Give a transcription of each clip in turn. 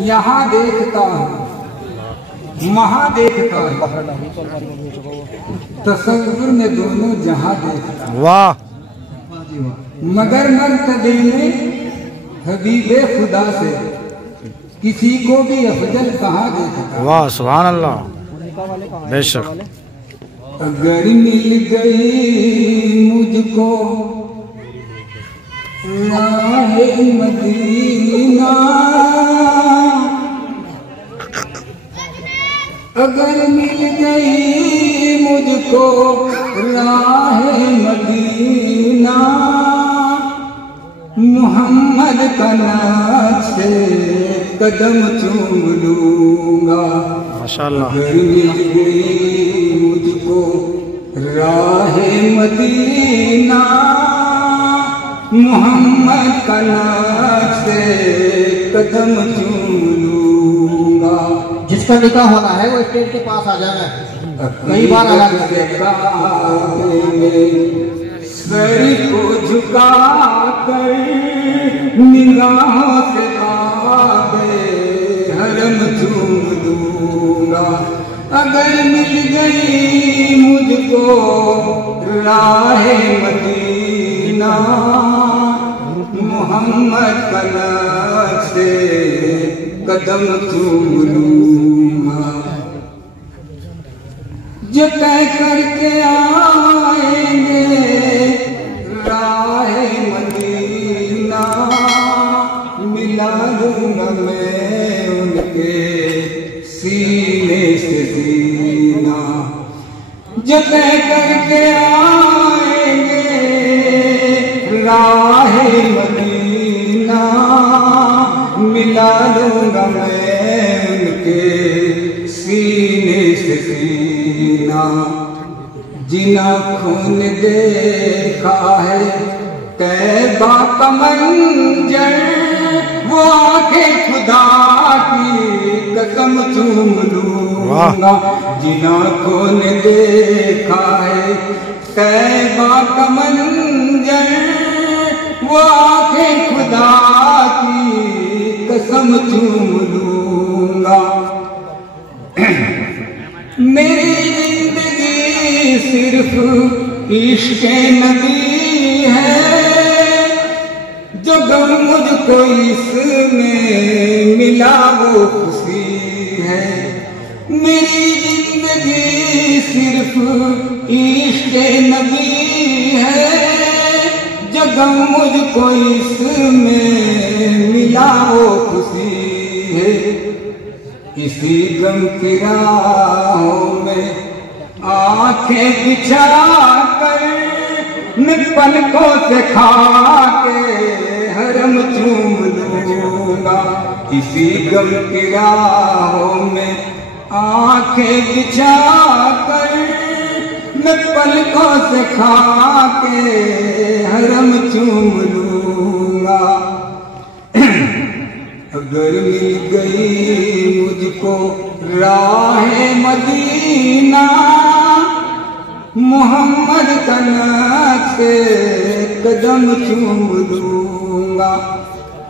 यहाँ देखता वहाँ देखता, तसव्वुर में दोनों जहाँ देखता। वाह। मगर मर्तबे में हबीबे खुदा से किसी को भी अफजल कहाँ देखता। वाह सुभान अल्लाह। बेशक। अगर मिल गई मुझको राहे मदीना, अगर मिल गई मुझको राहे मदीना, मोहम्मद का नाम से कदम चूम लूंगा। माशाअल्लाह। अगर मिल गई मुझको राहे मदीना, मोहम्मद का नाम से कदम चूम लूंगा। जिसका निकाह होना है वो स्टेज के पास आ जाना। कई बार सर को झुका कर निगाहों से आगे हरम चूम लूंगा। अगर मिल गई मुझको राहे मदीना, मोहम्मद का नाम से कदम चूम लूंगा। जो तय करके आएंगे राहे मदीना, मिला दूंगा मैं उनके सीने से सीना। जो तय करके आएंगे राहे मदीना, मिला दूंगा मैं उनके सीने से सीना। जिना खून देखा है तैबा का मंजर, वो आंखें खुदा की कसम चूम लूंगा। जिना खून देखा है तैबा का मंजर, वो आंखें खुदा की कसम चूम लूंगा। मेरी जिंदगी सिर्फ इश्क़ नबी है, जो गम मुझको इसमें मिला वो खुशी है। मेरी जिंदगी सिर्फ इश्क़ नबी है, जो गम मुझको इसमें मिला वो खुशी है। इसी गम की राहों में आंखें बिछा कर मैं पलकों से खा के हरम चूम लूंगा। इसी गम की राहों में आंखें बिछा कर मैं पलकों से खा के हरम चूम लूंगा। अगर मिल गई मुझको राहे मदीना, मोहम्मद का नाम से कदम चूम लूंगा।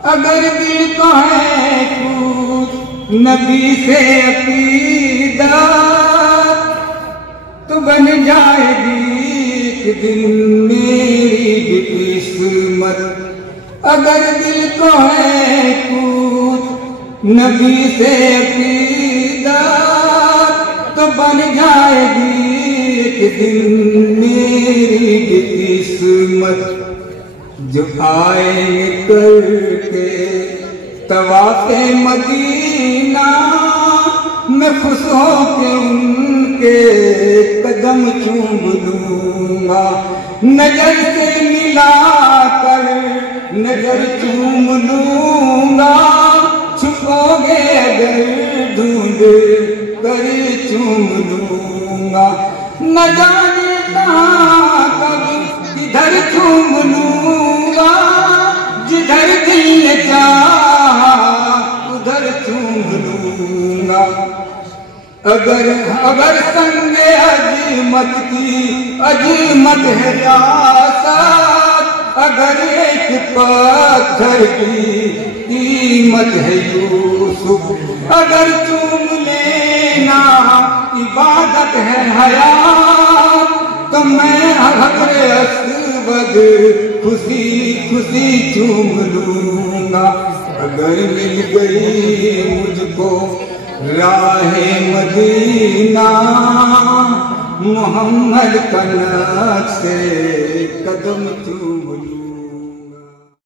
अगर दिल को है कुछ नबी से अकीदा, तो बन जाएगी एक दिन मेरी भी किस्मत। अगर दिल को है कुछ नबी से अकीदा, तो बन जाएगी एक दिन मेरी भी किस्मत। जो आए करके तवाफ़े मदीना, मैं खुश होके उनके कदम चूम लूंगा। नजर से मिला कर नजर चूम लूंगा, छुपोगे अगर ढूंढ कर चूम लूंगा। न जाने कहाँ कब किधर चूम लूंगा, जिधर दिल चाहा उधर चूम लूंगा। अगर संगे अजीमत की अजीमत है रियासत, अगर एक पत्थर की अजीमत है यूसुफ, अगर चूम लेना इबादत है हयात, तो मैं हज़रत अस्वद खुशी खुशी चूम लूंगा। अगर मिल गई मुझको राहे मदीना, मोहम्मद का नक्शे कदम चूम लूंगा।